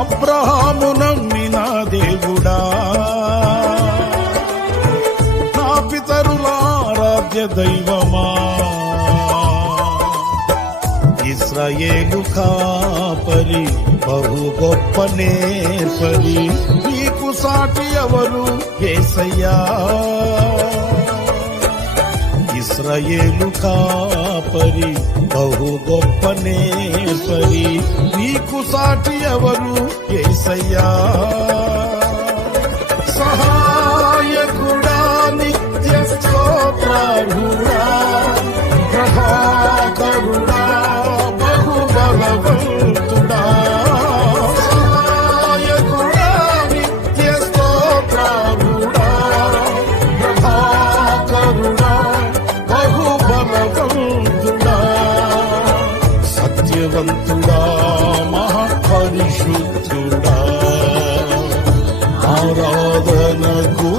అబ్రహాము నమ్మిన దేవుడా, నా పితరుల ఆరాధ్య దైవమా, ఇశ్రాయేలు కాపరి బహు గొప్ప నేర్పరి, నీకు సాటి ఎవరు యేసయ్యా. ఇశ్రాయేలు కాపరి బహు గొప్ప నేర్పరి, నీకు సాటి ఎవరు యేసయ్యా. సహాయకుడా నిత్య స్తోత్రార్హుడా, ప్రభాకరుడా బహు బలవంతుడా, సహాయకుడా నిత్య స్తోత్రార్హుడా, ప్రభాకరుడా బహు బలవంతుడా, సత్యవంతుడా మహాపరిశుద్ధుడా, ఆరాధనకు